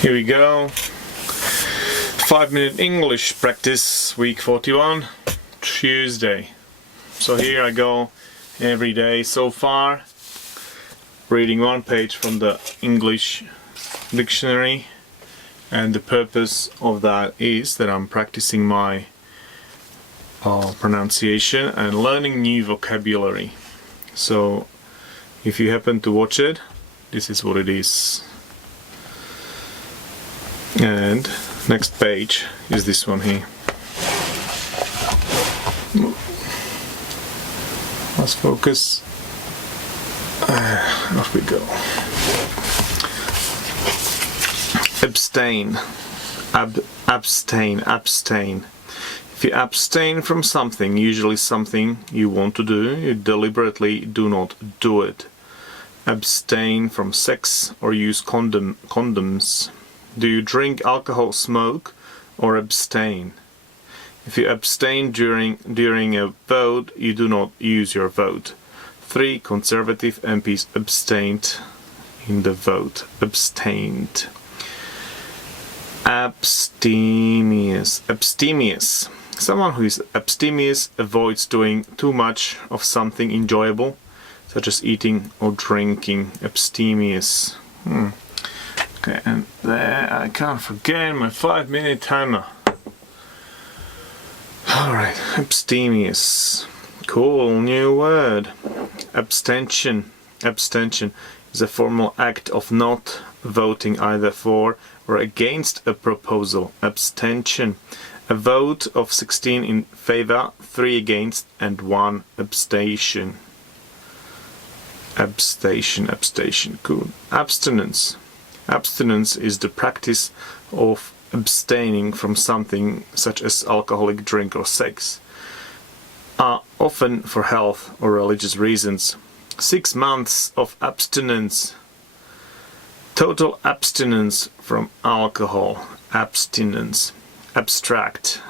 Here we go. 5-minute English practice, week 41, Tuesday. So here I go every day so far, reading one page from the English dictionary, and the purpose of that is that I'm practicing my pronunciation and learning new vocabulary. So if you happen to watch it, this is what it is. And next page is this one here. Let's focus. Off we go. Abstain. Abstain. If you abstain from something, usually something you want to do, you deliberately do not do it. Abstain from sex or use condoms. Do you drink alcohol, smoke, or abstain? If you abstain during a vote, you do not use your vote. 3 Conservative MPs abstained in the vote. Abstained. Abstemious. Abstemious. Someone who is abstemious avoids doing too much of something enjoyable, such as eating or drinking. Abstemious. Okay, and there I can't forget my 5-minute timer. Alright, abstemious. Cool, new word. Abstention. Abstention is a formal act of not voting either for or against a proposal. Abstention. A vote of 16 in favor, 3 against, and 1 abstention. Abstention. Cool. Abstinence. Abstinence is the practice of abstaining from something such as alcoholic drink or sex, often for health or religious reasons. 6 months of abstinence. Total abstinence from alcohol. Abstinence. Abstract.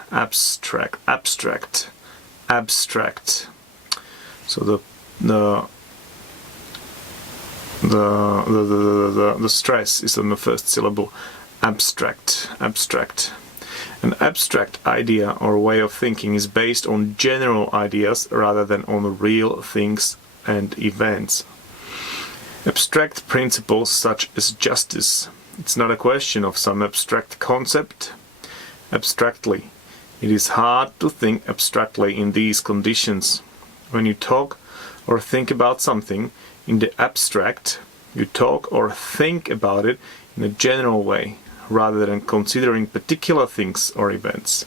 So the stress is on the first syllable. Abstract. An abstract idea or way of thinking is based on general ideas rather than on real things and events. Abstract principles such as justice. It's not a question of some abstract concept. Abstractly. It is hard to think abstractly in these conditions. When you talk or think about something in the abstract, you talk or think about it in a general way, rather than considering particular things or events.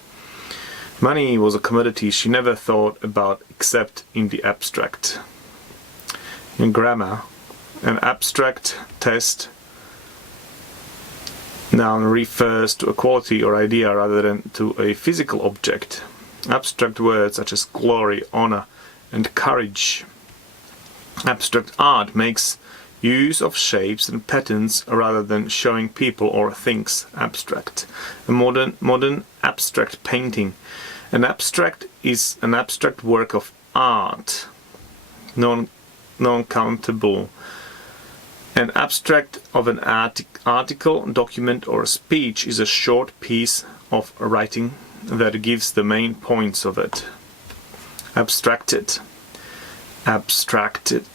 Money was a commodity she never thought about except in the abstract. In grammar, an abstract test noun refers to a quality or idea rather than to a physical object. Abstract words such as glory, honor, and courage. Abstract art makes use of shapes and patterns rather than showing people or things. Abstract. A modern abstract painting. An abstract is an abstract work of art, non-countable. An abstract of an article, document, or speech is a short piece of writing that gives the main points of it. Abstracted. Abstracted.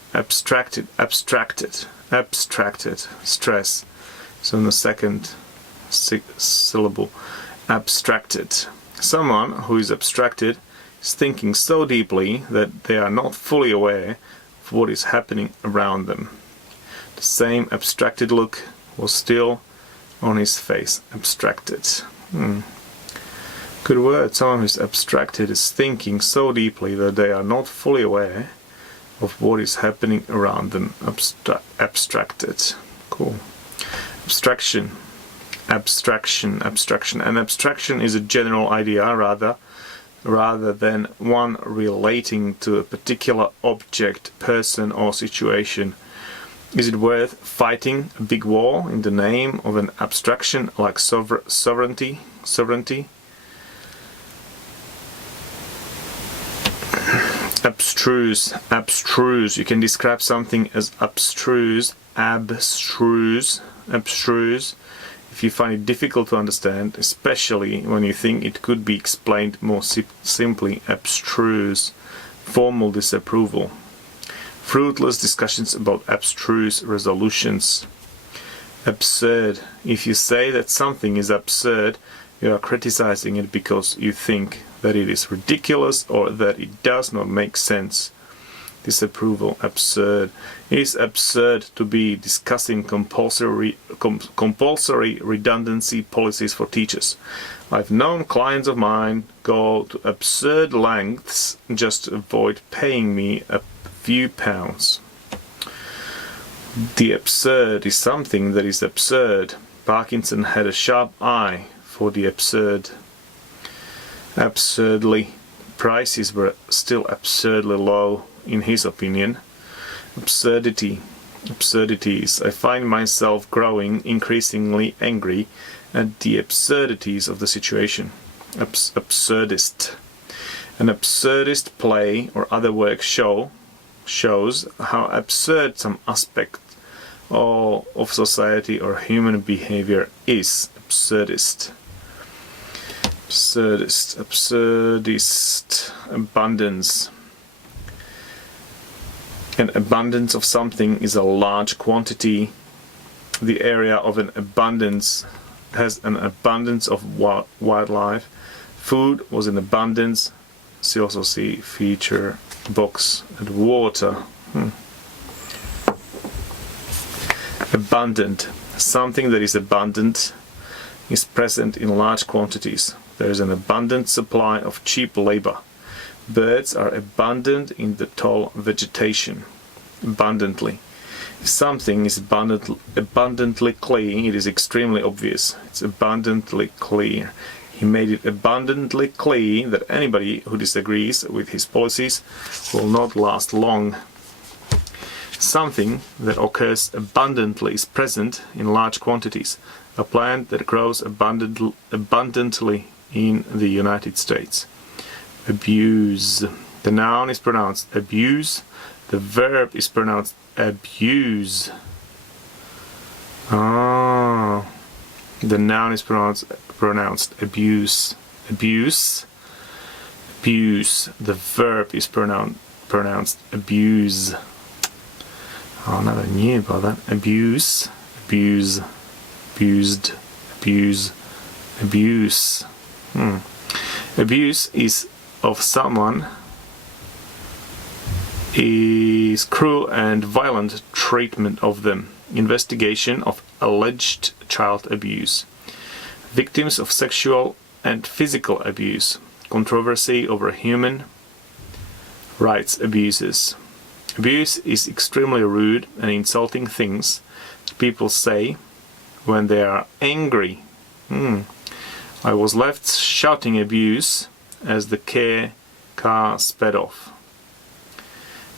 Stress. So in the second syllable. Abstracted. Someone who is abstracted is thinking so deeply that they are not fully aware of what is happening around them. The same abstracted look was still on his face. Abstracted. Good word. Someone who is abstracted is thinking so deeply that they are not fully aware of what is happening around them. Abstracted. Cool. Abstraction. An abstraction is a general idea rather than one relating to a particular object, person, or situation. Is it worth fighting a big war in the name of an abstraction like sovereignty? Abstruse. You can describe something as abstruse if you find it difficult to understand, especially when you think it could be explained more simply, abstruse, formal disapproval, fruitless discussions about abstruse resolutions. Absurd. If you say that something is absurd, you are criticizing it because you think that it is ridiculous or that it does not make sense. Disapproval. Absurd. It is absurd to be discussing compulsory redundancy policies for teachers. I've known clients of mine go to absurd lengths just to avoid paying me a few pounds. The absurd is something that is absurd. Parkinson had a sharp eye for the absurd. Absurdly. Prices were still absurdly low, in his opinion. Absurdity. Absurdities. I find myself growing increasingly angry at the absurdities of the situation. Absurdist. An absurdist play or other work shows how absurd some aspect of society or human behavior is. Absurdist. Absurdist. Abundance. An abundance of something is a large quantity. The area of an abundance has an abundance of wildlife. Food was in abundance. See also see feature, box, and water. Abundant. Something that is abundant is present in large quantities. There is an abundant supply of cheap labor. Birds are abundant in the tall vegetation. Abundantly. If something is abundantly clean, it is extremely obvious. It's abundantly clear. He made it abundantly clear that anybody who disagrees with his policies will not last long. Something that occurs abundantly is present in large quantities. A plant that grows abundantly in the United States. Abuse. The noun is pronounced abuse. The verb is pronounced abuse. The noun is pronounced abuse. Abuse. Abuse. The verb is pronounced abuse. Oh, never knew about that. Abuse. Abuse. Abused. Abuse. Abuse. Abuse is of someone is cruel and violent treatment of them. Investigation of alleged child abuse. Victims of sexual and physical abuse. Controversy over human rights abuses. Abuse is extremely rude and insulting things people say when they are angry. I was left shouting abuse as the car sped off.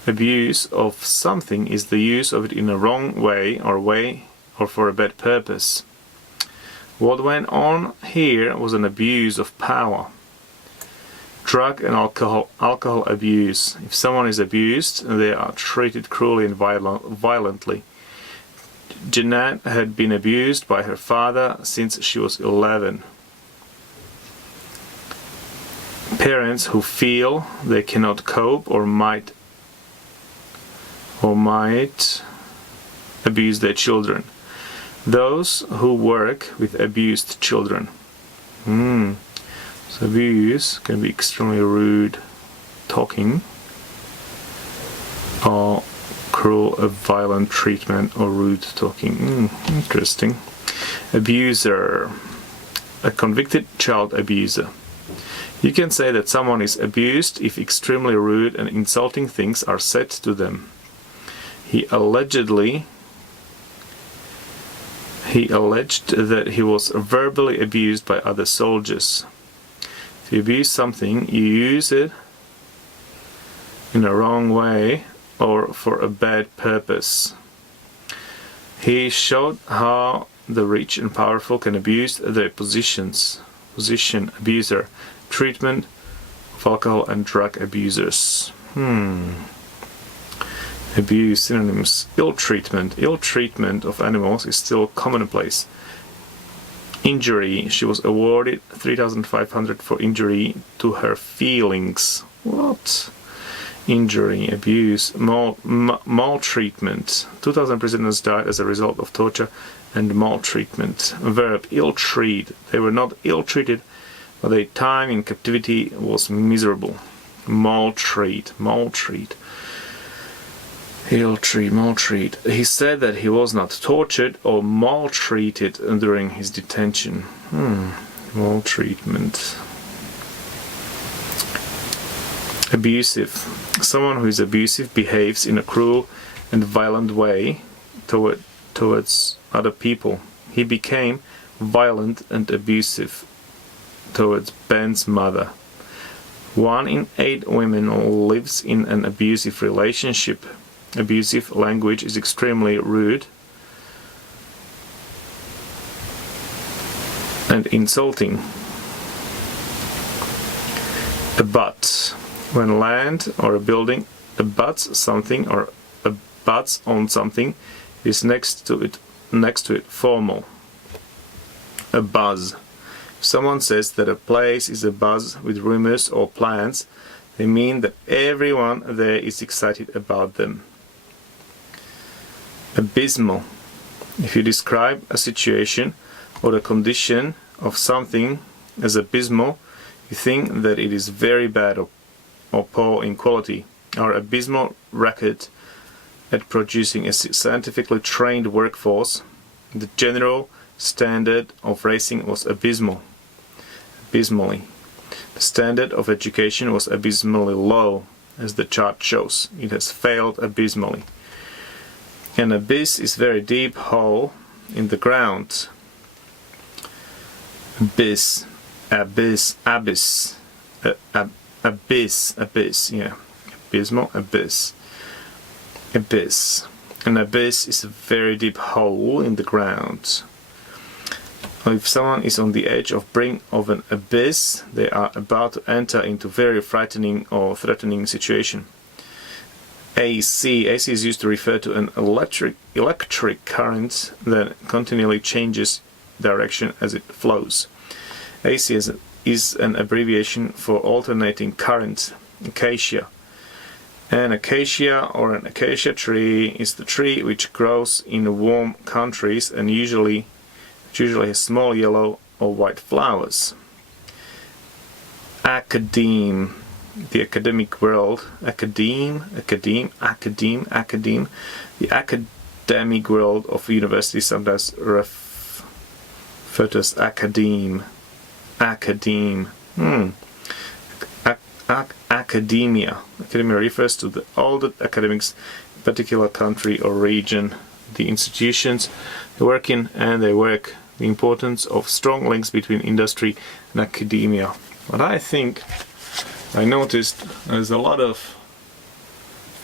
Abuse of something is the use of it in a wrong way or for a bad purpose. What went on here was an abuse of power. Drug and alcohol abuse. If someone is abused, they are treated cruelly and violently. Jeanette had been abused by her father since she was 11. Parents who feel they cannot cope or might abuse their children. Those who work with abused children. So abuse can be extremely rude talking or cruel or violent treatment or rude talking. Interesting. Abuser. A convicted child abuser. You can say that someone is abused if extremely rude and insulting things are said to them. He alleged that he was verbally abused by other soldiers. If you abuse something, you use it in a wrong way or for a bad purpose. He showed how the rich and powerful can abuse their positions. Position, abuser. Treatment of alcohol and drug abusers. Abuse, synonyms. Ill treatment. Ill treatment of animals is still commonplace. Injury. She was awarded 3,500 for injury to her feelings. What? Injury, abuse, maltreatment. 2,000 prisoners died as a result of torture and maltreatment. Verb, ill-treat. They were not ill-treated, but their time in captivity was miserable. Maltreat, maltreat. Ill-treat, maltreat. He said that he was not tortured or maltreated during his detention. Maltreatment. Abusive. Someone who is abusive behaves in a cruel and violent way towards other people. He became violent and abusive towards Ben's mother. 1 in 8 women lives in an abusive relationship. Abusive language is extremely rude and insulting. Abut. When land or a building abuts something or abuts on something, it is next to it formal. A buzz. If someone says that a place is abuzz with rumors or plans, they mean that everyone there is excited about them. Abysmal. If you describe a situation or the condition of something as abysmal, you think that it is very bad or poor in quality. Our abysmal record at producing a scientifically trained workforce, the general standard of racing was abysmally. The standard of education was abysmally low, as the chart shows. It has failed abysmally. An abyss is a very deep hole in the ground. Abyss, abyss, abyss, abyss, yeah. Abysmal, abyss. Abyss. An abyss is a very deep hole in the ground. If someone is on the edge of brink of an abyss, they are about to enter into very frightening or threatening situation. AC is used to refer to an electric current that continually changes direction as it flows. AC is an abbreviation for alternating current. Acacia. An acacia or an acacia tree is the tree which grows in warm countries and usually has small yellow or white flowers. Academe. The academic world. Academe. The academic world of universities sometimes referred to as academe. Academia. Academia refers to all the academics in a particular country or region, the institutions they work in, and they work. The importance of strong links between industry and academia. But I think I noticed there's a lot of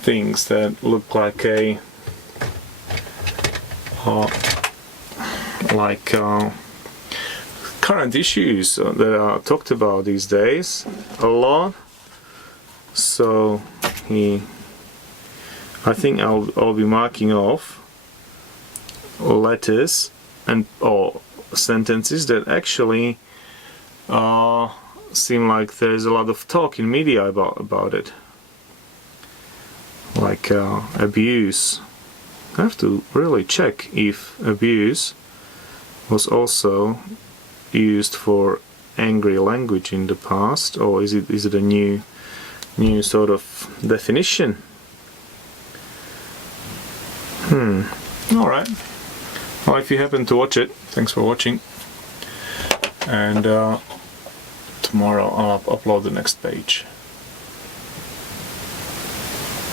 things that look like current issues that are talked about these days a lot. So I think I'll be marking off letters or sentences that actually seem like there's a lot of talk in media about it, like abuse. I have to really check if abuse was also used for angry language in the past, or is it a new sort of definition? Alright. Well, if you happen to watch it, thanks for watching, and tomorrow I'll upload the next page.